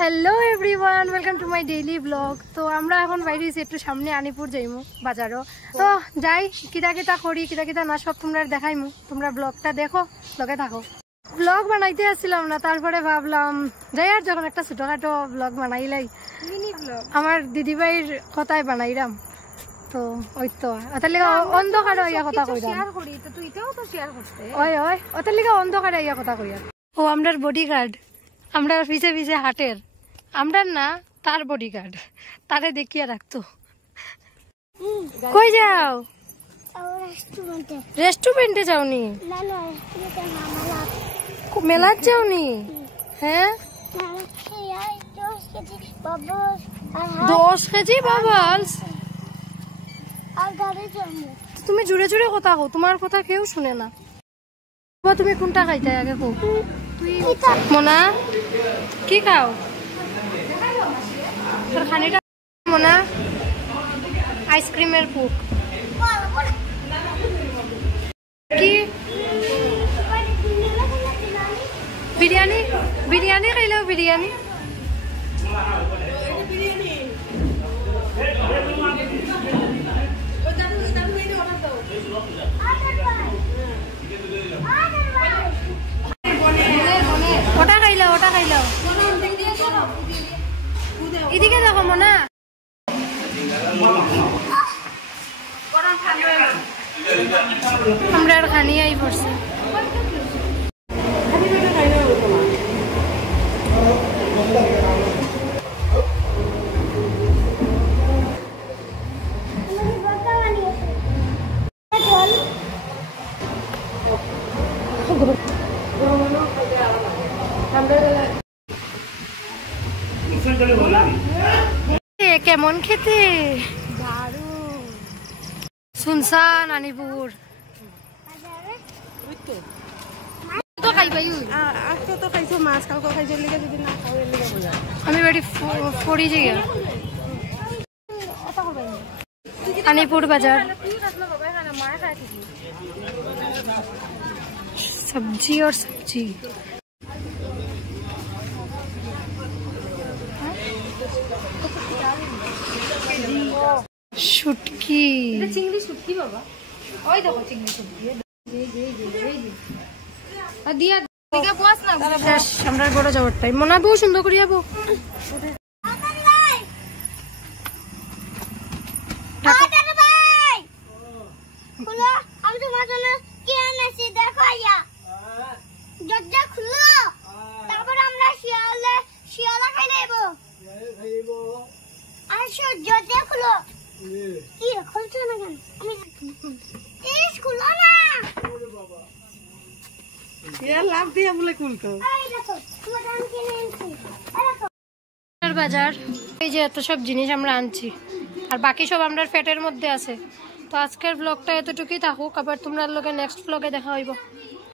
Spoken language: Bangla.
Hello everyone, welcome to my daily blog. তো আমরা এখন বাইরে একটু সামনে আনিপুর যাইমু বাজারও। তো যাই কিতা কিতা করি কিতা কিতা না সব তোমরা দেখাইমু। তোমরা ব্লগটা দেখো, ব্লগে থাকো। ব্লগ বানাইতে আসছিলাম না, তারপরে ভাবলাম যাই আর যখন একটা ছোটখাটো ব্লগ বানাইলাই, মিনি ব্লগ আমার দিদিভাইয়ের কথায় বানাইলাম। তো ওই তো ওটার লিগা অন্ধকারে ইয়া কথা কইরাম। শেয়ার করি তো তুইটাও তো শেয়ার করতে। ওই ওই ওটার লিগা অন্ধকারে ইয়া কথা কইরা। ও আমরার বডিগার্ড, আমরা পিছে পিছে হাটের, আমরা না তার বডিগার্ড, তারে দেখিয়া রাখতো। কই যাও? রেস্টুরেন্টে যাওনি? মেলার যাওনি? হ্যাঁ 10 কেজি বাবলস। তুমি জুড়ে জুড়ে কথা কও, তোমার কথা কেউ শুনে না। তুমি কোনটা খাইতে আগে কও? মোনা কি খাও? তোর খানিটা মোনা আইসক্রিমের পুক কি? বিরিয়ানি বিরিয়ানি খাইলেও বিরিয়ানি। ওটা খাইলাও ওটা খাইলাও। এদিকে দেখো মোনা, আমরা আর খানিয়াই পড়ছি। কেমন খেতে? শুনছান আনিপুর আমি বাড়ি ফড়ি যাই আনিপুর বাজার। सब्जी और सब्जी শুটকি, চিংড়ি শুটকি বাবা। ওই দেখো চিংড়ি শুটকি দিয়া দিকে পোয়াস না। শেষ আমরা বড় যাবটাই মনে বহু সুন্দর করিয়া বউ। বাজার এই যে এত সব জিনিস আমরা আনছি, আর বাকি সব আমরা পেটের মধ্যে আছে। তো আজকের ব্লগটা এতটুকুই থাকুক, আবার তোমরা লোকে নেক্সট ব্লগে দেখা হইব।